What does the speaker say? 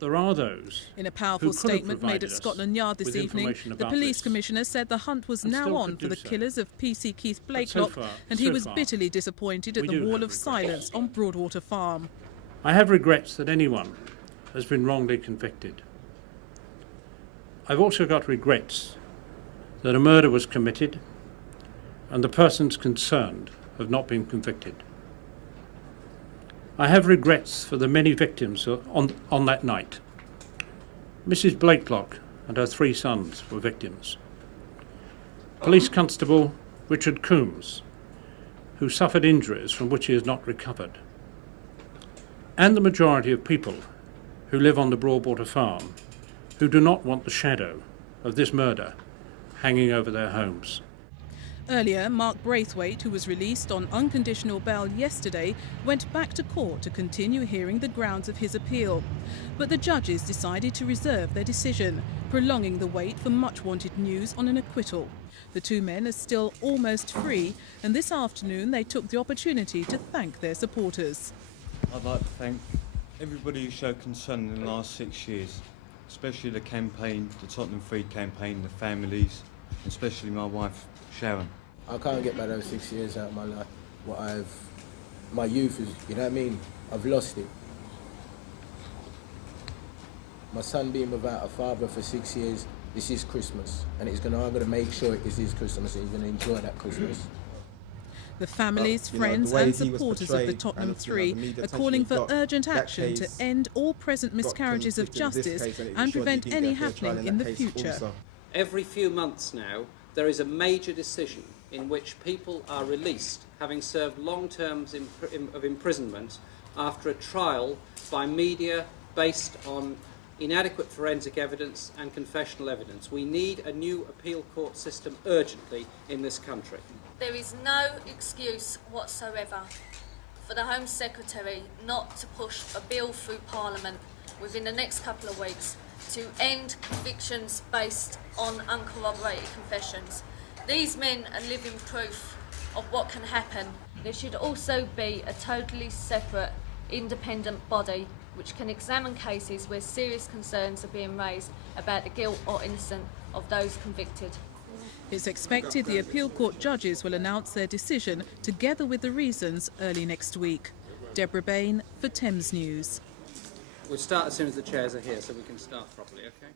there are those In a powerful statement made at Scotland Yard this evening, the police commissioner said the hunt was now on for the killers of PC Keith Blakelock, and he was bitterly disappointed at the wall of silence on Broadwater Farm. I have regrets that anyone has been wrongly convicted. I've also got regrets that a murder was committed and the persons concerned have not been convicted. I have regrets for the many victims on that night. Mrs. Blakelock and her 3 sons were victims. Police Constable Richard Coombs, who suffered injuries from which he has not recovered, and the majority of people who live on the Broadwater Farm who do not want the shadow of this murder hanging over their homes. Earlier, Mark Braithwaite, who was released on unconditional bail yesterday, went back to court to continue hearing the grounds of his appeal. But the judges decided to reserve their decision, prolonging the wait for much-wanted news on an acquittal. The 2 men are still almost free, and this afternoon they took the opportunity to thank their supporters. I'd like to thank everybody who showed concern in the last 6 years, especially the campaign, the Tottenham Free campaign, the families, especially my wife, Sharon. I can't get back those 6 years out of my life. My youth is, you know what I mean? I've lost it. My son being without a father for 6 years, this is Christmas. And I'm going to make sure it is Christmas and he's going to enjoy that Christmas. The families, friends and supporters of the Tottenham Three are calling for urgent action to end all present miscarriages of justice and prevent any happening in the future. Every few months now, there is a major decision in which people are released, having served long terms of imprisonment after a trial by media based on inadequate forensic evidence and confessional evidence. We need a new appeal court system urgently in this country. There is no excuse whatsoever for the Home Secretary not to push a bill through Parliament within the next couple of weeks to end convictions based on uncorroborated confessions. These men are living proof of what can happen. There should also be a totally separate, independent body which can examine cases where serious concerns are being raised about the guilt or innocence of those convicted. It's expected the appeal court judges will announce their decision together with the reasons early next week. Deborah Bain for Thames News. We'll start as soon as the chairs are here so we can start properly, okay?